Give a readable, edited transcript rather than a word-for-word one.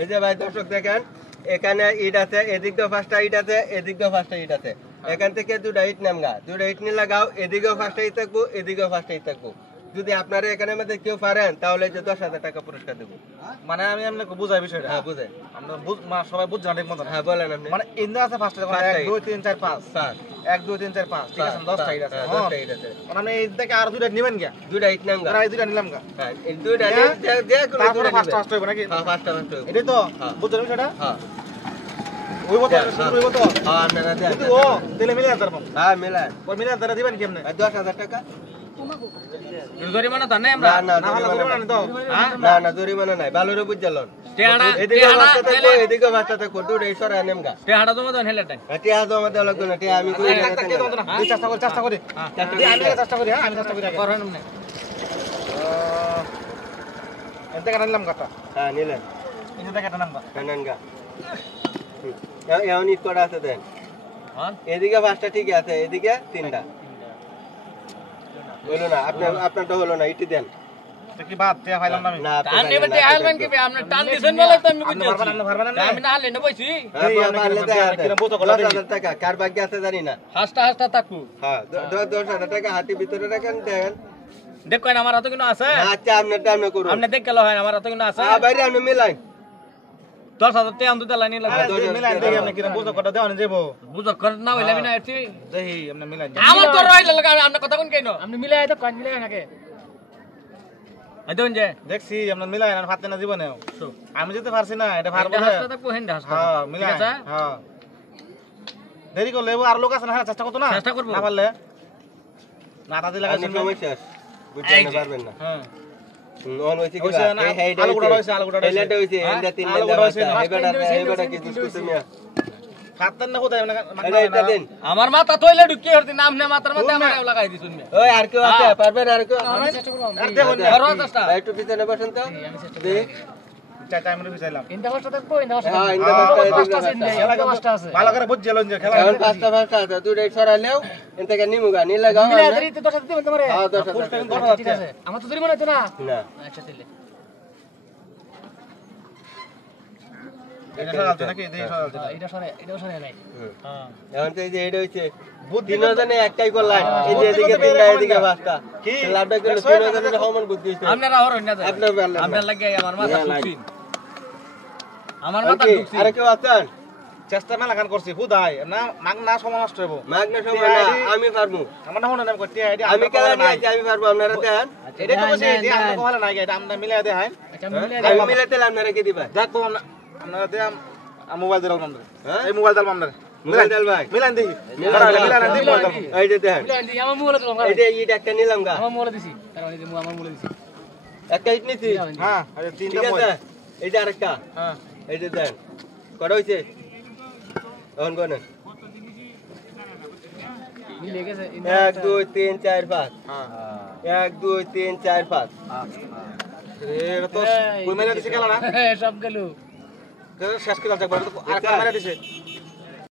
এই যে ভাই দর্শক দেখেন এখানে ইট আছে, এদিক দিয়ে 5টা ইট আছে, এদিক দিয়ে 5টা ইট আছে। এখান থেকে 2টা ইট নামগা, 2টা ইট নিয়ে লাগাও, এদিকেও 5টা ইট থাকবো, এদিকেও 5টা ইট থাকবো। যদি আপনারা এখানে মধ্যে কেউ পারেন তাহলে যে 10,000 টাকা পুরস্কার দেবো। মানে আমি আপনাকে বুঝাই বিষয়টা। হ্যাঁ বুঝে আমরা সবাই বুঝ জানি ঠিক মতো। হ্যাঁ বলেন আপনি। মানে ইন্দা আছে 5টা, 1 2 3 4 5 1 2 3 4 5 ঠিক আছে, 10টা ইট আছে। 10টা ইট আছে। মানে আমি এই থেকে আর 2টা নেবেন কি? 2টা ইট নামগা, প্রায় 2টা নিলাম গা। হ্যাঁ এই 2টা নিয়ে যে কোনো তারপরে 2টা 5টা আসতে হবে নাকি? হ্যাঁ 5টা হইব। এটাই তো হ্যাঁ। বুঝছেন বিষয়টা? হ্যাঁ হইব তো, শুরু হইব তো। হ্যাঁ আপনারা দেন। যদি ও তেলে মিলে আনতে পারবো। হ্যাঁ মিলান। ওই মিলে আনতে দিবেন কেমনে? 10,000 টাকা। জরিমানা তো নাই আমরা। না না হলে জরিমানা নিতে হবে। না না জরিমানা নাই, ভালোরে বুঝালন। টেহাড়া এদিকে বাচ্চা থাকবো, এদিকে বাচ্চা থাকবো, 2টা সরা নেমগা। টেহাড়া জমা দেন হেলে টাইম। টিয়া তো আমাদের লাগবে না, টিয়া আমি কই না। কে তো না, দুই চেষ্টা করি চেষ্টা আমি চেষ্টা করি। হ্যাঁ আমি চেষ্টা করি। করেন না। এতে কাটা নিলাম কাটা। হ্যাঁ নিলেন। এই যে কাটা নাম্বার। কানানগা। এখন ইট করা আছে দেন। হ্যাঁ এদিকে 5টা ঠিক আছে, এদিকে 3টা হলো না। আপনারটা হলো না, ইটি দেন। তো কি বাদ তে ফাইলাম না আমি। না টান নেবে টেহালবেন কি আপনি টান দিবেন বলে তো আমি আপনি বুঝছি। পারবেন না? আমি না হলে নেব বইছি। হ্যাঁ পারলে দেন। কিরম বোঝো কথা দেখি। 10,000 টাকা কার ভাগ্যে আছে জানি না। হাসটা থাকু। হ্যাঁ 10,000 টাকা হাতি ভিতরে রাখেন দেন। দেখো আমার হাতে কোনো আছে? আচ্ছা আপনারটা আপনি করুন। আপনি দেখ গেল হয় আমার হাতে কোনো আছে? হ্যাঁ বাইরে আপনি মিলাই। 10,000 টাকা আমদুতে লাইনি লাগবে। মিলাই দেখি আপনি কিরম বোঝো কথা দেওয়া যাবো। বুঝো কর না হইলে আমি না এটি। দেখি আপনি মিলাই। আমার তো রইল লাগা আপনি কথা কোন কেন? আপনি মিলাই তো কোন মিলাই নাকি আই দন যে দেখছি আপনি মিলাই না ফাতে না জীবনে। আমি যেতে পারছি না, এটা পারবো না। হাসটা থাকবো হেন্ডা হাসটা। হ্যাঁ মিলাই। ঠিক আছে? হ্যাঁ দেরি করলে আর লোক আছে না, হ্যাঁ চেষ্টা করতো না। চেষ্টা করবো। না পারলে না তাতে লাগাই আপনি শুনবেন। সমস্যা বুঝতে পারবেন না। হ্যাঁ অন হইছে কি হইছে না, আলু গোড়া হইছে, আলু গোড়া হইছে। এলাটা হইছে, এন্ডা 3 আলু গোড়া হইছে, এবারে কি দুষ্ট তুমি ফাতেন না কোথায় এটা দিন। আমার মাথা তইলে ঢুকে হরতি নাম নে মাথার মধ্যে আমার লাগাই দিছুন মে। ওই আর কেউ আছে পারবেন আর কেউ? আমি চেষ্টা করব আর দেখুন না করো চেষ্টা। ভাই একটু পিছনে বসেন তো দেখ। চাই টাইম রে চাইলাম। ইন্দা পাঁচটা থাকবো ইন্দা পাঁচটা হ্যাঁ থাকবো। ইন্দা পাঁচটা পাঁচটা আছে এদিকে ইন্দা ইন্দা পাঁচটা আছে ভালো করে বুঝ জেলন যে খেলা এখন পাঁচটা আছে, দুইটা সরাইলেও এনতে নিমুগা নি লাগাও মিলাই দিতে 10 দিবেন তোমারে হ্যাঁ 10,000 টাকা। ঠিক আছে আমার তো জরিমানা তো না না আচ্ছা তাহলে এটা চলতে নাকি দেই চলতে এটা সরে নাই হ্যাঁ এখন তো এই যে এটা হইছে বুদ্ধি তিনজনে একটাই করলাম, এই যে এদিকে তিনটা এদিকে পাঁচটা কি? লাভটা গেল তিনজনের সমান বুদ্ধি হইছে। আপনারা হর না যায়। আপনার পারলেন না। আপনার লাগে আমার মাথা ঢুকছিন। আমার আর মাথা কি? ঢুকছিন। আর কেউ আছেন? চেষ্টা মেলা গান করছি খুদাই না মাগ না সময় নষ্ট হইব। মাগনা সময় না, আমি পারবো। আমার না হনে নাম করতে আইডি আমি কেন আছি, আমি পারবো। আপনারা দেন, এটা তো বসে এটি আমরা কোহালে নাই এটা আমরা মিলাই দেই হাই আচ্ছা আমি মিলাই আমি মিলাতে আপনারা কি দিবেন? দেখো আমরা দেই মোবাইল দিলাম আমরা হ্যাঁ? এই মোবাইল দিলাম আমরা মোবাইল দেন ভাই। মিলান দেখি মিলান, মিলান দিই মোবাইল দিলাম। এই যে দেন, মিলাই দিই আমার মোবাইলে দিলাম এই যে ইট একটা নিলাম গা, আমার মোবাইলে দিছি তার মানে আমার মোবাইলে দিছি একটা ইট নিছি। হ্যাঁ এই ঠিক তিনটা আছে, মোবাইল এই যে আরেকটা, হ্যাঁ এই যে দেন। কটা হইছে? এখন কোন? মিলে গেছে 1 2 3 4 5। হ্যাঁ 1 2 3 4 5। এটা তো কই মেলা দিছে খেলা না সব গেল শেষ করে যাক আর মেলা দিছে